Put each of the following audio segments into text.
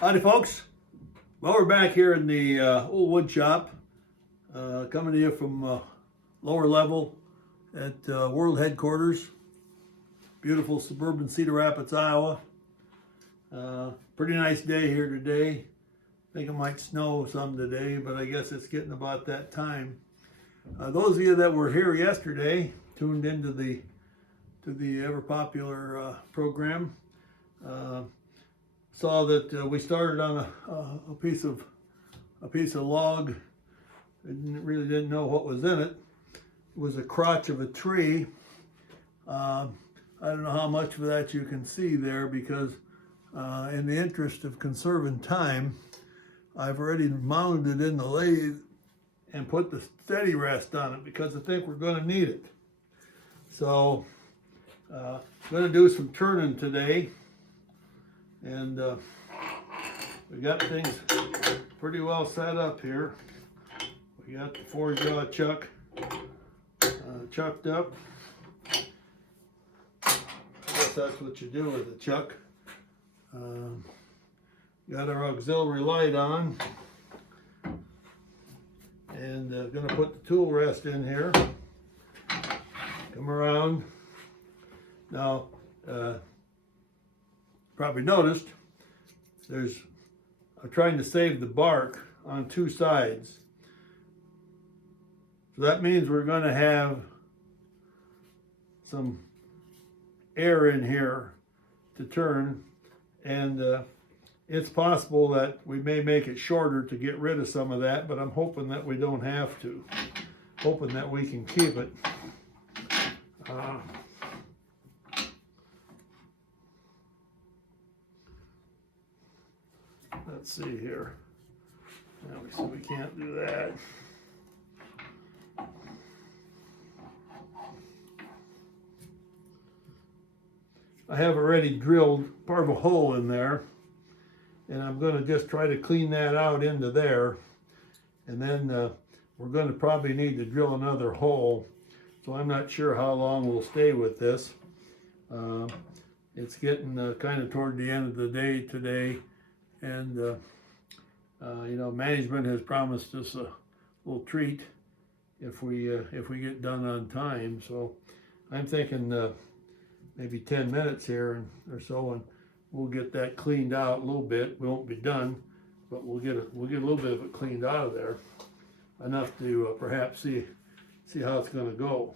Howdy folks. Well, we're back here in the old wood shop, coming to you from lower level at World Headquarters, beautiful suburban Cedar Rapids, Iowa. Pretty nice day here today. I think it might snow some today, but I guess it's getting about that time. Those of you that were here yesterday, tuned into the ever popular program, saw that we started on a piece of log. I really didn't know what was in it. It was a crotch of a tree. I don't know how much of that you can see there because in the interest of conserving time, I've already mounted it in the lathe and put the steady rest on it because I think we're going to need it. So I'm going to do some turning today. And we got things pretty well set up here. We got the 4-jaw chuck chucked up. I guess that's what you do with a chuck. Got our auxiliary light on. And going to put the tool rest in here. Come around. Now, probably noticed I'm trying to save the bark on two sides. So that means we're going to have some air in here to turn, and it's possible that we may make it shorter to get rid of some of that, but I'm hoping that we don't have to. Hoping that we can keep it. Let's see here. So we can't do that. I have already drilled part of a hole in there, and I'm going to just try to clean that out into there, and then we're going to probably need to drill another hole. So I'm not sure how long we'll stay with this. It's getting kind of toward the end of the day today. And you know, management has promised us a little treat if we get done on time. So I'm thinking maybe 10 minutes here or so, and we'll get that cleaned out a little bit. We won't be done, but we'll get a little bit of it cleaned out of there, enough to perhaps see how it's going to go.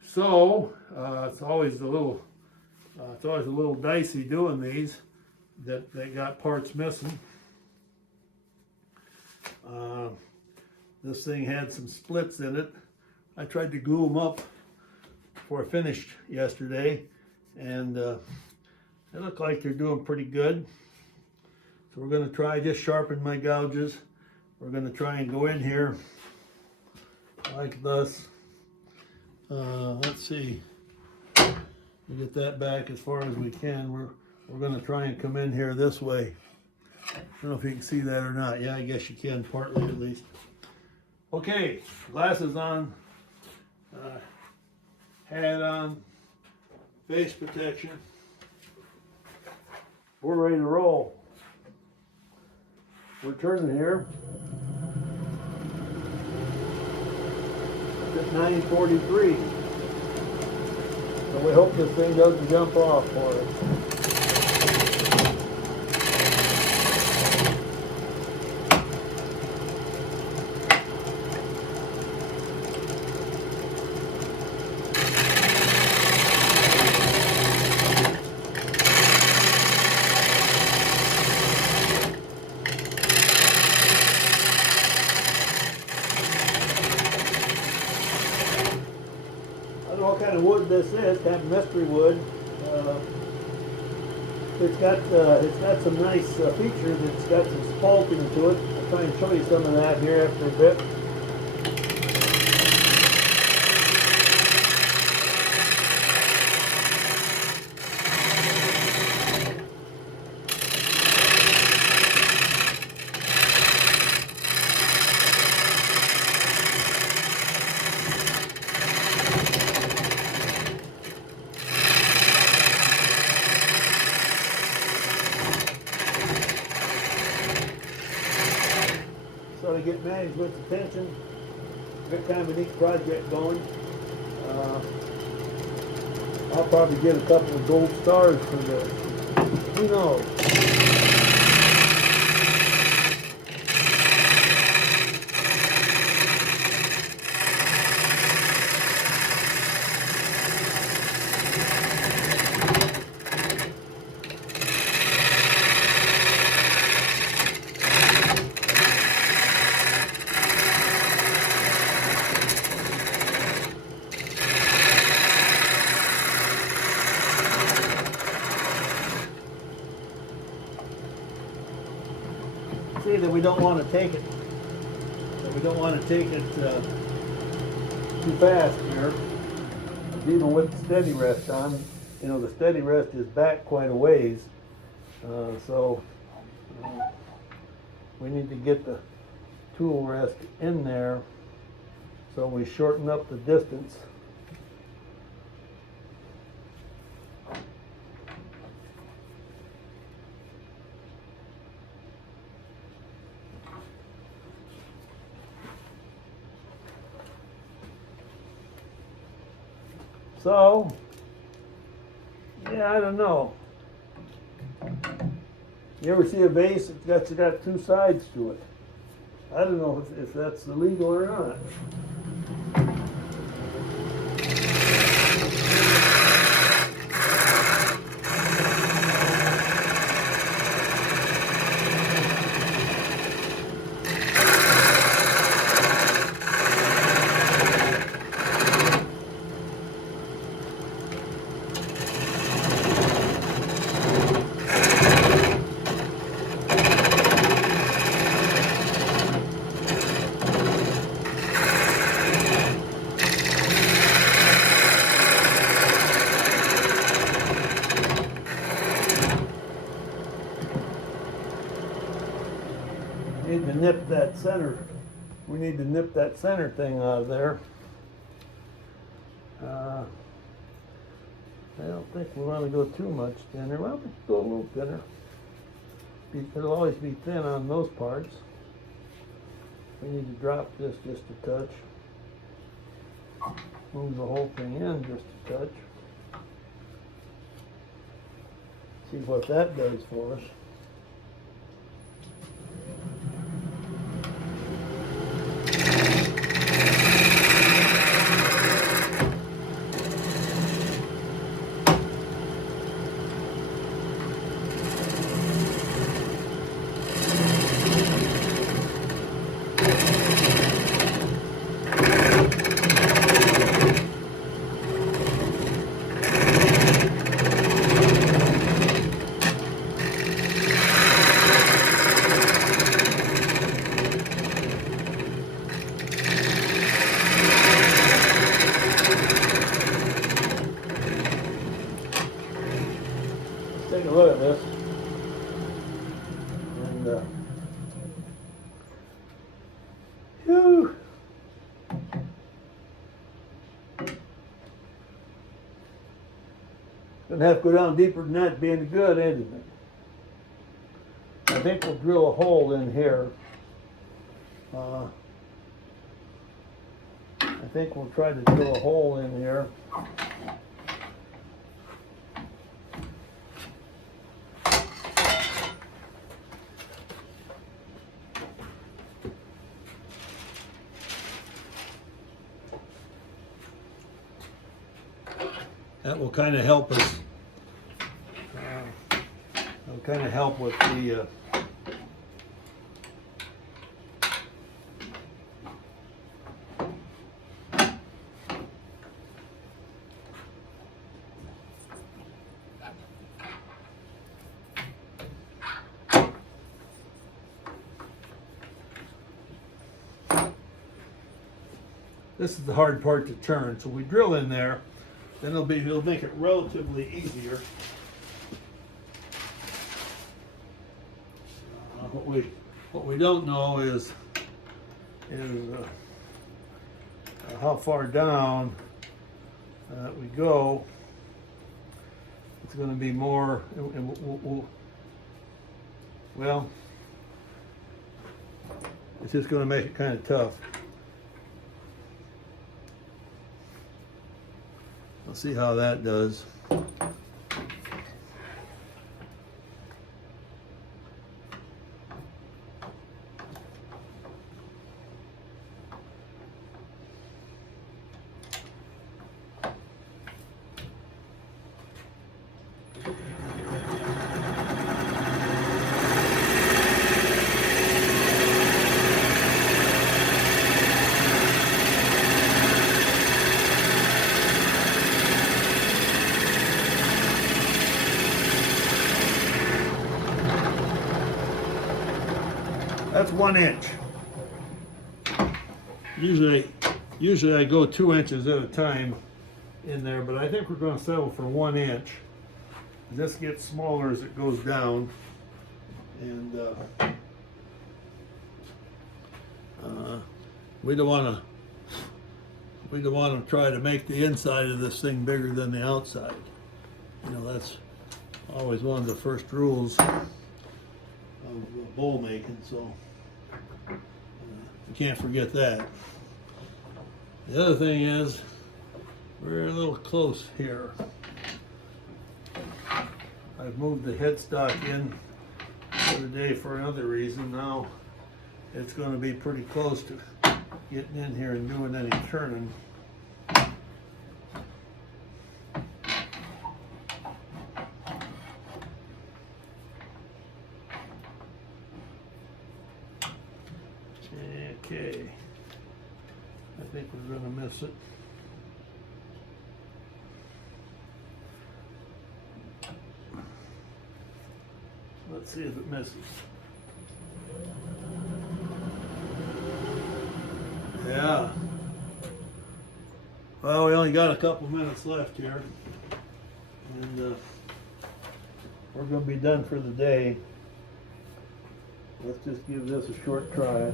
So it's always a little dicey doing these. That they got parts missing. This thing had some splits in it. I tried to glue them up before I finished yesterday, and they look like they're doing pretty good. So we're going to try just sharpen my gouges. We're going to try and go in here like this. Let's see. We get that back as far as we can. We're going to try and come in here this way. I don't know if you can see that or not. Yeah, I guess you can, partly at least. Okay, glasses on, hat on, face protection. We're ready to roll. We're turning here at 9:43. So we hope this thing doesn't jump off for us. What kind of wood this is, kind of mystery wood. It's got some nice features. It's got some spalting to it. I'll try and show you some of that here after a bit. get management's attention. Got kind of a neat project going. I'll probably get a couple of gold stars for this. Who knows? See that we don't want to take it. We don't want to take it too fast here. Even with the steady rest on, you know, the steady rest is back quite a ways, so we need to get the tool rest in there so we shorten up the distance. So, yeah, I don't know. You ever see a vase that's got two sides to it? I don't know if that's illegal or not. Need to nip that center. We need to nip that center thing out of there. I don't think we want to go too much thinner. Well, we go a little thinner. It'll always be thin on those parts. We need to drop this just a touch. Move the whole thing in just a touch. See what that does for us. Take a look at this, and whew. Gonna have to go down deeper than that, being good, ain't it? I think we'll drill a hole in here. I think we'll try to drill a hole in here. That will kind of help us. That'll kind of help with the this is the hard part to turn. So we drill in there. Then it'll make it relatively easier. What we don't know is how far down we go. It's going to be more. Well, It's just going to make it kind of tough. We'll see how that does. That's 1 inch. Usually I go 2 inches at a time in there, but I think we're going to settle for 1 inch. This gets smaller as it goes down, and we don't want to try to make the inside of this thing bigger than the outside. You know, that's always one of the first rules of bowl making, so you can't forget that. The other thing is, we're a little close here. I've moved the headstock in the other day for another reason. Now it's going to be pretty close to getting in here and doing any turning. Okay, I think we're going to miss it. Let's see if it misses. Yeah. Well, we only got a couple minutes left here, and we're going to be done for the day. Let's just give this a short try.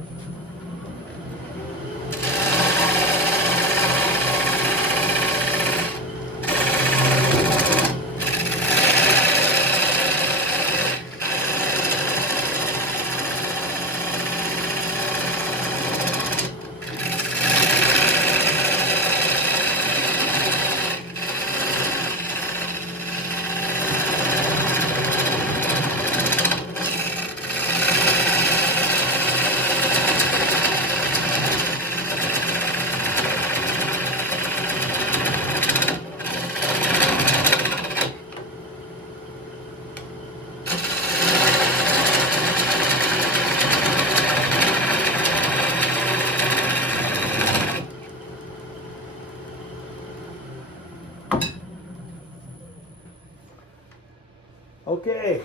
Okay,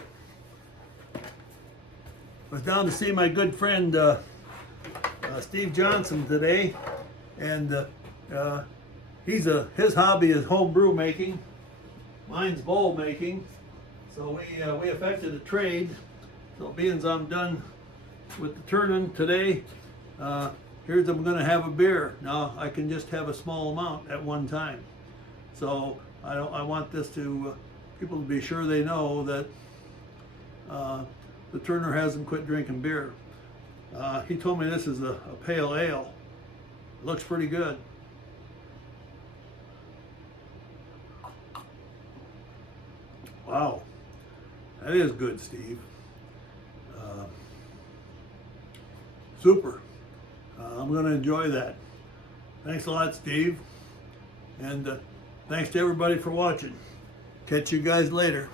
I was down to see my good friend Steve Johnson today, and his hobby is home brew making. Mine's bowl making, so we effected a trade. So being I'm done with the turning today, I'm going to have a beer. Now I can just have a small amount at one time. So I want this to people to be sure they know that the turner hasn't quit drinking beer. He told me this is a pale ale. It looks pretty good. Wow, that is good, Steve. Super. I'm going to enjoy that. Thanks a lot, Steve. And thanks to everybody for watching. Catch you guys later.